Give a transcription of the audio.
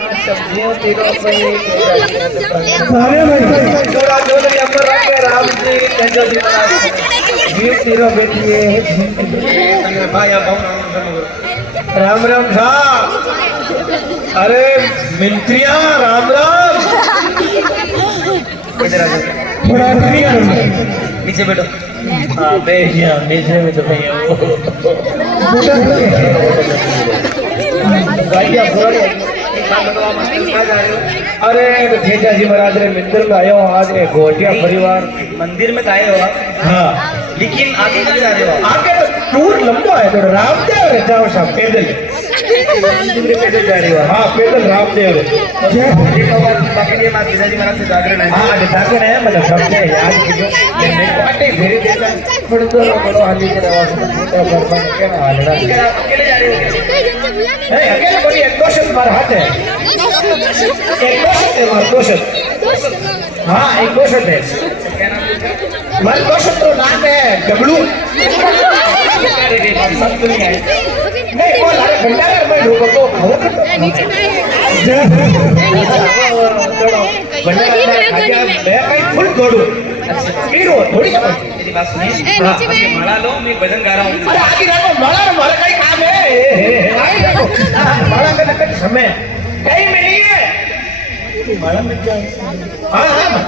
सब्जियों तीनों पे सारे भाई थोड़ा जोर से अमर रखे राम जी तेजो जी महाराज जीव तीनों बेटी है भाई अब राम राम साहब अरे मिंत्रिया राम राम इधर आ जाओ थोड़ा क्लियर नीचे बैठो हाँ बेटिया नीचे में तो भैया अरे तेजा जी महाराज रे मंदिर में आयो आज रे गोटिया परिवार मंदिर में आए हो आप हाँ लेकिन आगे कहाँ जा रहे हो आगे तो टूर लंबा है तो रामदेव रे जाओ साहब पैदल मंदिर में पैदल जा रहे हो हाँ पैदल रामदेव बाकी ये माँ तेजा जी महाराज से जागरण है हाँ जागरण है मतलब सबने याद कीजिए मेरे को अटे फिर देखा बड़ो हाली के आवाज मोटा बर्फा के हालड़ा अकेले जा रहे हो अकेले कोई एक दोस्त मार हाथ है एक दोस्त है मार दोस्त हाँ एक दोस्त है मार दोस्त तो नाम है डब्लू नहीं वो लारे भंडार में लोगों को खबर भंडार मैं कहीं फुल दौड़ू हीरो थोड़ी मेरी बात सुनिए माला लो मैं भजन गा रहा हूँ अरे आगे रखो माला माला कहीं काम है माला का समय कहीं में नहीं है माला में क्या हाँ हाँ